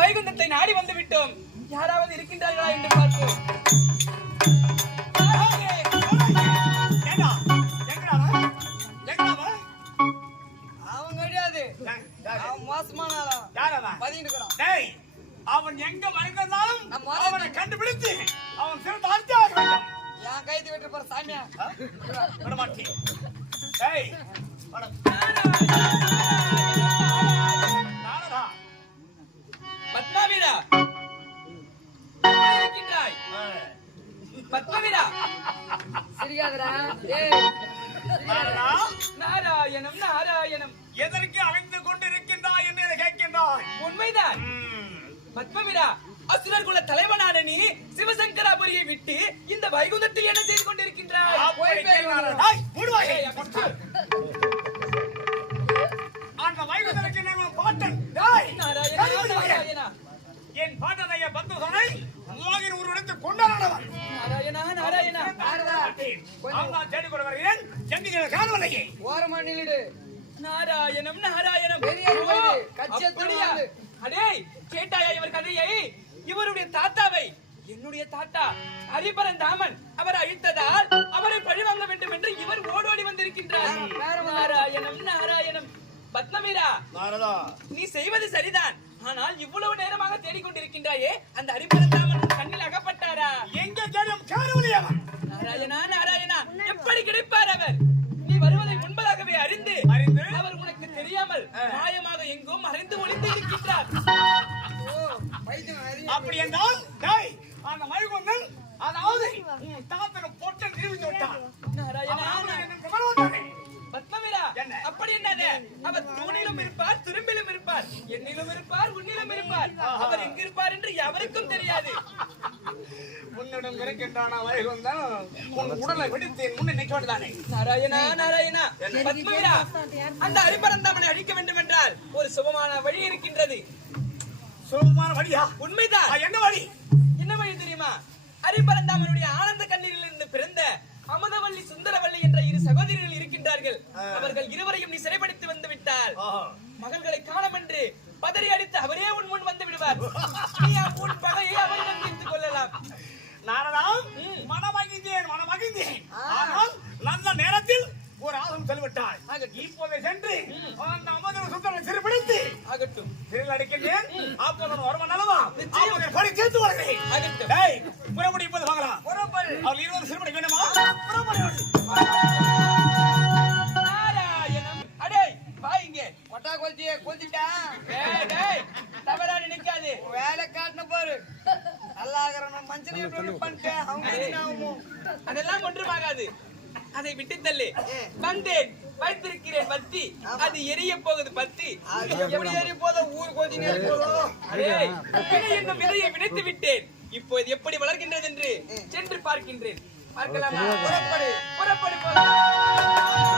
வைகுந்தத்தை நாடி வந்து விட்டோம் யாராவது இருக்கின்றார்களா என்று பார்ப்போம். அவன்? எங்க மறைந்திருந்தாலும் அவனை கண்டுபிடித்து அவன் சிறந்த அர்த்தம் வேண்டும். என் கைது விட்டு போற சாமியா? விட மாட்டேன் பத்மவீரா. நானடா. நாராயணம் நாராயணம். எதற்கு அலைந்து கொண்டிருக்கின்றாய் என்று கேட்கின்றாய்? உண்மைதான். பத்மவீரா அசுரர் குல தலைவனான நீ சிவசங்கராபுரியை விட்டு இந்த வைகுந்தத்தில் என்ன செய்து கொண்டிருக்கின்றாய். அந்த வைகுந்தனுக்கு நான் பாட்டன் என் பாட்டனைய பந்துசனை உலகின் ஒரு இடத்து வருகிறேன். ஓரமா நில்லுடு. நாராயணம் நாராயணம். அடேய் கேட்டாயா இவர் கதையை? இவருடைய தாத்தாவை? என்னுடைய தாத்தா ஹரிபரன் தாமன் அவர் அழித்ததால் அவரை பழிவாங்க வேண்டும் என்று இவர் ஓடோடி வந்திருக்கின்றார். நாராயணம் நாராயணம். பத்மவீரா நாரதா. நீ செய்வது சரிதான். ஆனால் இவ்வளவு நேரமாக தேடிக்கொண்டிருக்கின்றாயே அந்த ஹரிபரன் தாமன் நாராயணா நாராயணா. எப்படி கிடைப்பார் அவர்? நீ வருவதை முன்பதாகவே அறிந்து அறிந்து? அவர் உனக்கு தெரியாமல் மாயமாக எங்கும் மறைந்து ஒளிந்து இருக்கின்றார். அப்படி என்றால் டேய் அந்த வைகுந்தன் அதாவது உன் தாத்தனும் பொட்டன் நிரூபித்து விட்டான். நாராயணா. பத்மவீரா என்ன? அப்படி என்னது? அவர் தூணிலும் இருப்பார் துரும்பிலும் இருப்பார் என்னிலும் இருப்பார் உன்னிலும் இருப்பார். அவர் எங்க இருப்பார் என்று உன்னிடம் இருக்கின்றான வைகுந்தன் உன் உடலை வெடித்து என் முன்னே நிற்க வேண்டியதானே? நாராயணா நாராயணா பத்மவீரா அந்த ஹரிபரந்தாமனை அழிக்க வேண்டும் என்றால் ஒரு சுபமான வழி இருக்கின்றது. சுலபமான வழியா? உண்மைதான். ஆ, என்ன வழி? என்ன வழி தெரியுமா? ஹரிபரந்தாமனுடைய ஆனந்த கண்ணீரில் இருந்து பிறந்த அமுதவல்லி சுந்தரவல்லி என்ற இரு சகோதரிகள் இருக்கின்றார்கள். அவர்கள் இருவரையும் நீ சிறைப்படுத்தி வந்து விட்டால். மகள்களை காணம் என்று பதறி அடித்து அவரே உன் முன் வந்து விடுவார். நீ உன் பகையை அவரிடம் தீர்த்துக் கொள்ளலாம். நாரதா மனமகிழ்ந்தேன் மனமகிழ்ந்தேன். ஆனால் நல்ல நேரத்தில் ஒரு ஆசம் செல்விட்டாய் இப்போதை சென்று அந்த அமர்ந்த சுத்தனை சிறுபிடித்து ஆகட்டும். சிறையில் அடிக்கின்றேன். அப்போது வருவன் அல்லவா? அப்போதை படி சேர்த்து வருகிறேன் புறப்படி இப்போது வாங்கலாம் அவர் இருபது சிறுபடி வேணுமா இப்படி பண்ணிட்டேன். அதெல்லாம் ஒன்றுமாகாது. அதை விட்டு தள்ளு வந்தேன். வைத்திருக்கிறேன் பத்தி. அது எரிய போகுது பத்தி. அது எப்படி ஏறி போதோ ஊர் விதை என்னும் விதையை விதைத்து விட்டேன். இப்போது எப்படி வளர்கின்றது என்று சென்று பார்க்கின்றேன். பார்க்கலாமா? புறப்படு புறப்படு போகலாம்